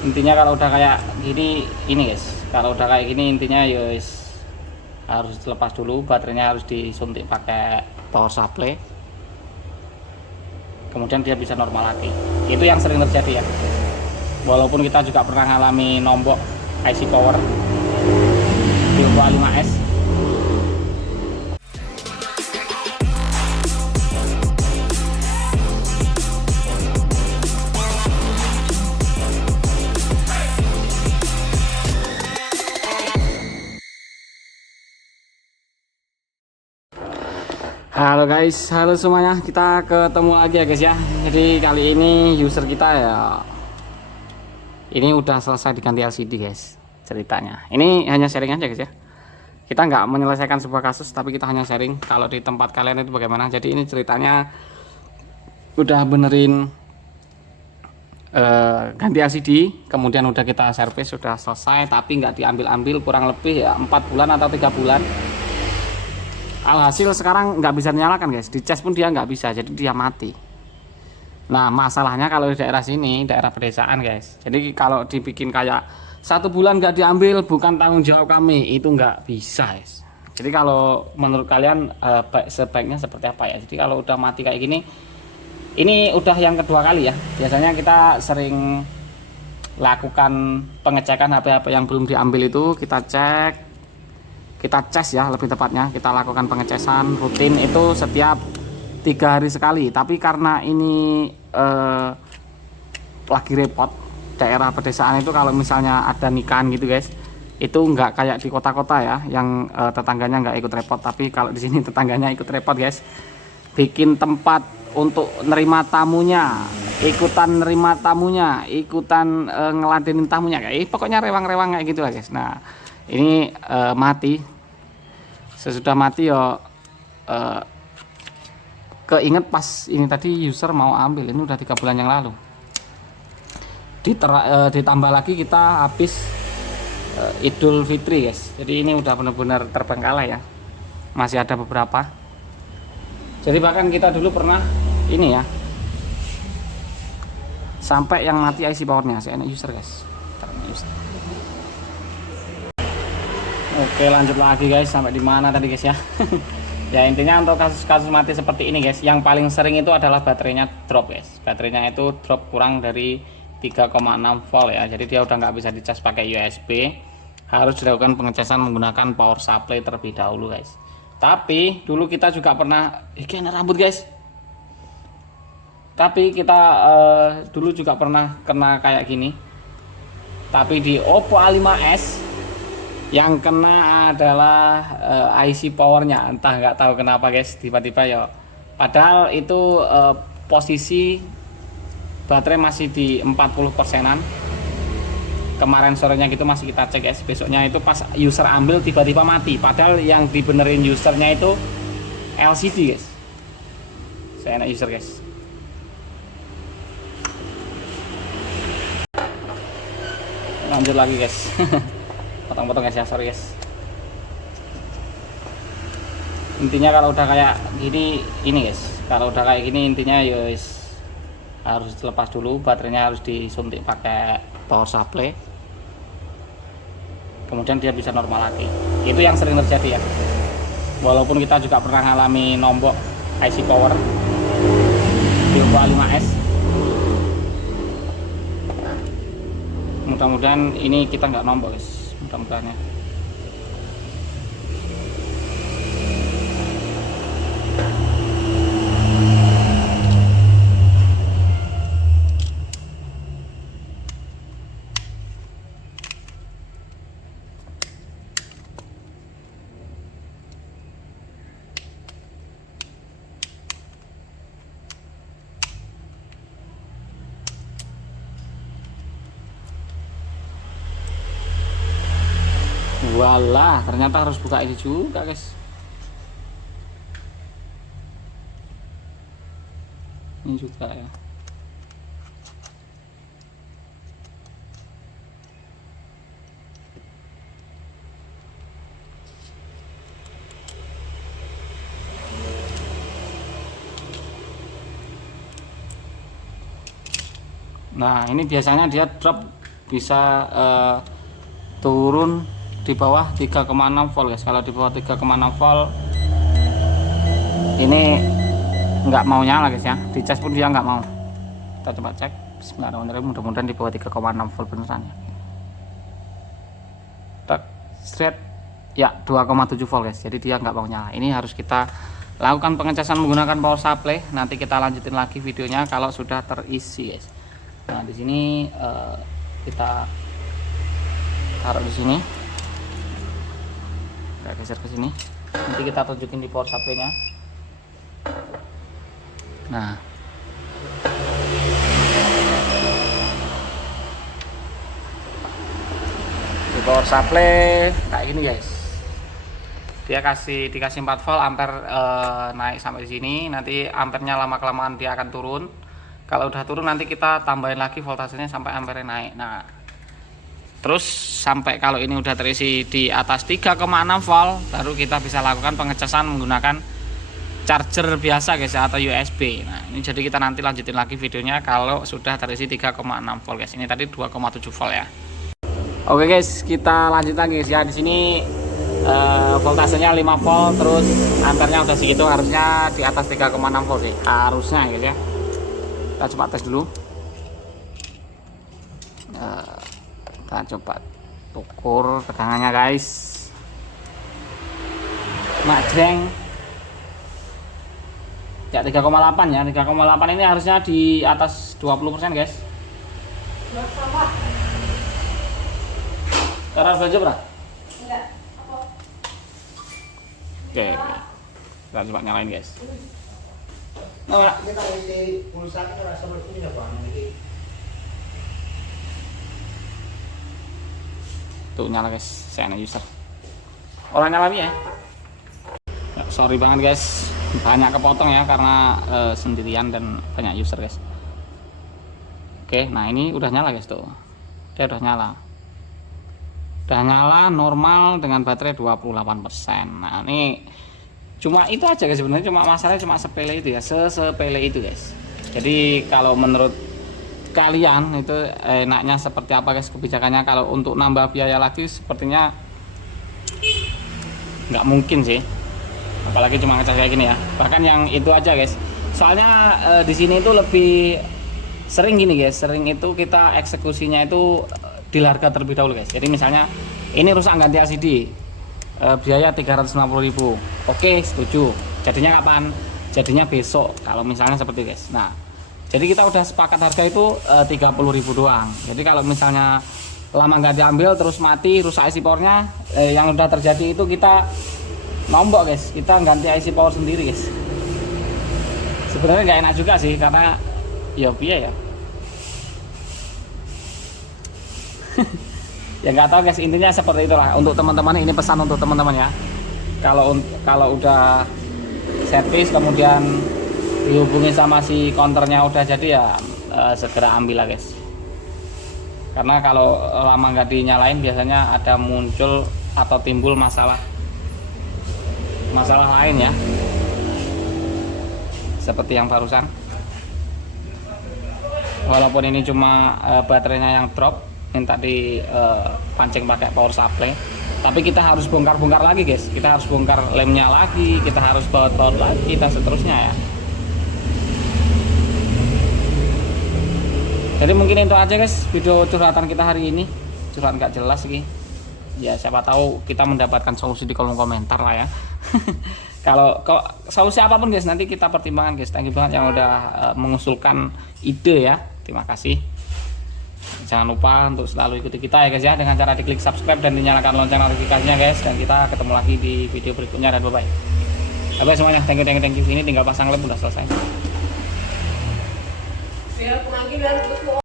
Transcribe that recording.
Intinya kalau udah kayak gini ini guys, kalau udah kayak gini intinya ya harus lepas dulu, baterainya harus disuntik pakai power supply, kemudian dia bisa normal lagi. Itu yang sering terjadi ya, walaupun kita juga pernah ngalami nombok IC power di Oppo A5s. Halo guys, halo semuanya, kita ketemu lagi ya guys ya. Jadi kali ini user kita ya, ini udah selesai diganti LCD guys ceritanya. Ini hanya sharing aja guys ya, kita nggak menyelesaikan sebuah kasus, tapi kita hanya sharing kalau di tempat kalian itu bagaimana. Jadi ini ceritanya udah benerin ganti LCD, kemudian udah kita servis, sudah selesai, tapi nggak diambil-ambil, kurang lebih ya 4 bulan atau 3 bulan. Alhasil sekarang nggak bisa dinyalakan guys, di cas pun dia nggak bisa, jadi dia mati. Nah masalahnya kalau di daerah sini, daerah pedesaan guys, jadi kalau dibikin kayak 1 bulan nggak diambil bukan tanggung jawab kami, itu nggak bisa guys. Jadi kalau menurut kalian sebaiknya seperti apa ya? Jadi kalau udah mati kayak gini, ini udah yang kedua kali ya. Biasanya kita sering lakukan pengecekan HP-HP yang belum diambil itu, kita cek, kita cas ya, lebih tepatnya kita lakukan pengecasan rutin itu setiap 3 hari sekali. Tapi karena ini lagi repot, daerah pedesaan itu kalau misalnya ada nikahan gitu guys, itu nggak kayak di kota-kota ya yang tetangganya nggak ikut repot. Tapi kalau di sini tetangganya ikut repot guys, bikin tempat untuk nerima tamunya, ikutan nerima tamunya, ikutan ngeladenin tamunya, kayak pokoknya rewang-rewang kayak gitu lah guys. Nah ini mati, sesudah mati yo keinget pas ini tadi user mau ambil, ini udah 3 bulan yang lalu. Ditambah lagi kita habis Idul Fitri guys, jadi ini udah benar-benar terbengkalai ya, masih ada beberapa. Jadi bahkan kita dulu pernah ini ya, sampai yang mati IC powernya saya user guys. Oke lanjut lagi guys, sampai di mana tadi guys ya. Ya intinya untuk kasus-kasus mati seperti ini guys, yang paling sering itu adalah baterainya drop guys. Baterainya itu drop kurang dari 3,6 volt ya, jadi dia udah nggak bisa dicas pakai USB, harus dilakukan pengecasan menggunakan power supply terlebih dahulu guys. Tapi dulu kita juga pernah ini rambut guys, tapi kita dulu juga pernah kena kayak gini, tapi di Oppo A5s. Yang kena adalah IC powernya, entah nggak tahu kenapa guys, tiba-tiba ya, padahal itu posisi baterai masih di 40%an. Kemarin sorenya gitu masih kita cek guys, besoknya itu pas user ambil tiba-tiba mati, padahal yang dibenerin usernya itu LCD guys. Saya enak user guys. Lanjut lagi guys. Potong-potong guys ya, sorry guys. Intinya kalau udah kayak gini ini guys, kalau udah kayak gini intinya ya harus lepas dulu, baterainya harus disuntik pakai power supply, kemudian dia bisa normal lagi. Itu yang sering terjadi ya, walaupun kita juga pernah ngalami nombok IC power di Oppo A5s. Mudah-mudahan ini kita nggak nombok guys, mudah-mudahan ya. Walah, ternyata harus buka ini juga guys. Ini juga ya. Nah ini biasanya dia drop bisa turun di bawah 3,6 volt guys. Kalau di bawah 3,6 volt ini nggak mau nyala guys ya, dicas pun dia nggak mau. Kita coba cek. Bismillahirrahmanirrahim, mudah-mudahan di bawah 3,6 volt beneran ya. Tak straight ya, 2,7 volt guys, jadi dia nggak mau nyala. Ini harus kita lakukan pengecasan menggunakan power supply. Nanti kita lanjutin lagi videonya kalau sudah terisi guys. Nah di sini kita taruh di sini, kita geser ke sini. Nanti kita tunjukin di power supply-nya. Nah, di power supply kayak gini guys. Dia dikasih 4 volt, ampere naik sampai di sini. Nanti ampernya lama kelamaan dia akan turun. Kalau udah turun nanti kita tambahin lagi voltasenya sampai ampere naik. Nah, terus sampai kalau ini udah terisi di atas 3,6 volt, baru kita bisa lakukan pengecasan menggunakan charger biasa guys atau USB. Nah, ini jadi kita nanti lanjutin lagi videonya kalau sudah terisi 3,6 volt guys. Ini tadi 2,7 volt ya. Oke guys, kita lanjut lagi guys ya. Di sini voltasenya 5 volt, terus ampernya udah segitu, harusnya di atas 3,6 volt sih harusnya guys ya. Kita coba tes dulu. Kita coba ukur tegangannya guys. Majreng ya, 3,8 ya. 3,8 ini harusnya di atas 20% guys. Cara belajar berapa? Enggak. Oke, kita coba nyalain guys. Nah, kita isi pulsa kita rasa berbunyi apa ini? Tuh nyala guys, saya user. Orang nyala ya? Sorry banget guys, banyak kepotong ya karena sendirian dan banyak user guys. Oke, nah ini udah nyala guys tuh. Dia udah nyala. Udah nyala normal dengan baterai 28%. Nah ini cuma itu aja guys sebenarnya, cuma masalahnya cuma sepele itu ya, sepele itu guys. Jadi kalau menurut kalian itu enaknya seperti apa guys kebijakannya? Kalau untuk nambah biaya lagi sepertinya nggak mungkin sih, apalagi cuma ngecas kayak gini ya. Bahkan yang itu aja guys, soalnya di sini itu lebih sering gini guys, sering itu kita eksekusinya itu di harga terlebih dahulu guys. Jadi misalnya ini rusak ganti LCD, biaya 350.000. Oke, setuju. Jadinya kapan? Jadinya besok kalau misalnya seperti itu guys. Nah, jadi kita udah sepakat harga itu 30.000 doang. Jadi kalau misalnya lama nggak diambil terus mati, rusak IC powernya, yang udah terjadi itu kita nombok guys, kita ganti IC power sendiri guys. Sebenarnya nggak enak juga sih karena ya biaya ya. Ya nggak tahu guys, intinya seperti itulah. Untuk teman-teman ini pesan untuk teman-teman ya. Kalau udah servis kemudian dihubungi sama si counternya udah jadi ya segera ambil lah guys. Karena kalau lama nggak dinyalain biasanya ada muncul atau timbul masalah lain ya. Seperti yang barusan. Walaupun ini cuma baterainya yang drop, minta dipancing pakai power supply, tapi kita harus bongkar-bongkar lagi guys. Kita harus bongkar lemnya lagi, kita harus baut-baut lagi, dan seterusnya ya. Jadi mungkin itu aja guys video curhatan kita hari ini. Curhat nggak jelas sih ya, siapa tahu kita mendapatkan solusi di kolom komentar lah ya. Kalau solusi apapun guys nanti kita pertimbangkan guys. Thank you banget yang udah mengusulkan ide ya. Terima kasih. Jangan lupa untuk selalu ikuti kita ya guys ya, dengan cara diklik subscribe dan dinyalakan lonceng notifikasinya guys. Dan kita ketemu lagi di video berikutnya, dan bye bye semuanya. Thank you. Ini tinggal pasang lem udah selesai.